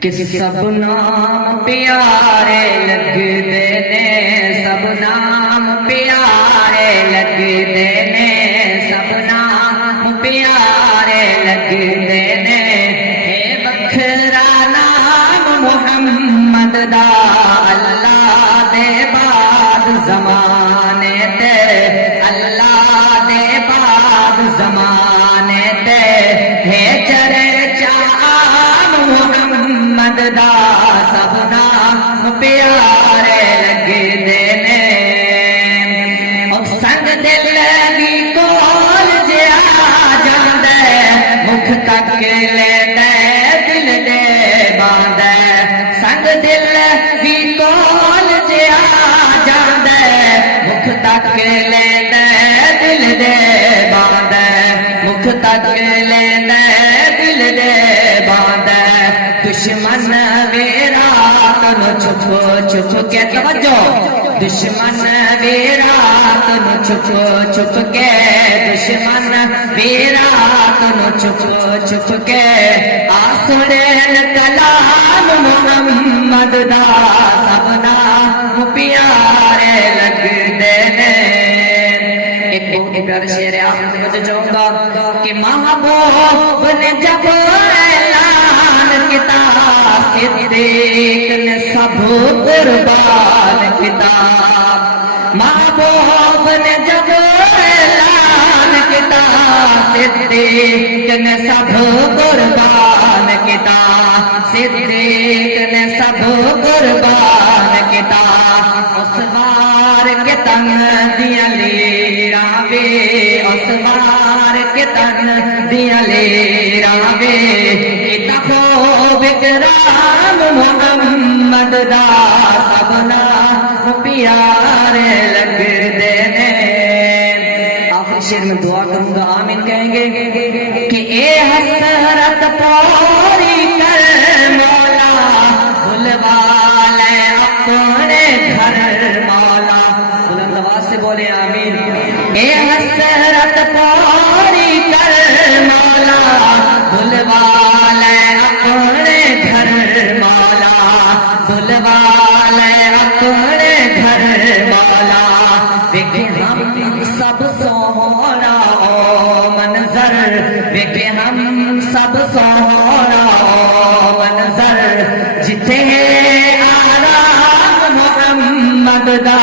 کہ سب نام پیارے لگدے نے، سب نام پیارے لگدے نے، سب نام پیارے لگدے نے۔ اے بکھرا نام محمد دا، اللہ دے بعد زمانے تے، اللہ دے بعد زمانے تے ہے چرچا محمد دا، سب نام پیارے لگدے نے۔ او سنگ دل دی کول جیا جاندے، مکھ تک لیندے دل دے باندے، سنگ دل دی کول جیا جاندے، مکھ تک لیندے دل دے باندے، مکھ تک لیندے دل دے باندے۔ دشمن میرا تنو چھپ چھپ کے، توجہ، دشمن میرا تنو چھپ چھپ کے، دشمن میرا تنو چھپ چھپ کے آسڑین کلام محمد دا، سب نام پیارے لگدے نے۔ ایک بہت ہی پیارا شعر ہے، آپ نے مجھے چاہوں گا کہ محبوب نے جب اعلان کیتا، صدیق نے سب قربان کیتا۔ محبوب نے جب اعلان کیتا، صدیق نے سب قربان کیتا، صدیق نے سب قربان کیتا۔ اس بار کے تن دیاں لیراں وے، اس بار کے تن دیاں لیراں وے، کیتا خوب کرام محمد دا، سب نام پیارے لگدے نے۔ آخری شعر میں دعا کروں گا، آمین کہیں گے کہ اے حسرت پوری کر مولا، بلوا لے اپنے گھر مولا، بلند آواز سے بولے آمین۔ اے حسرت پوری کر مولا، بلوا لے اپنے گھر مولا، بلوا لے اپنے گھر مولا۔ دیکھے ہم سب سونا او منظر، دیکھے ہم سب سونا او منظر، جتھے آرام محمد دا،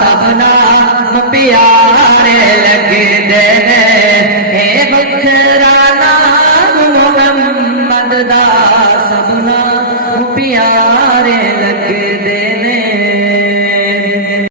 سب نام پیارے لگدے نے۔ اے بکھرا نام محمد دا، سب نام پیارے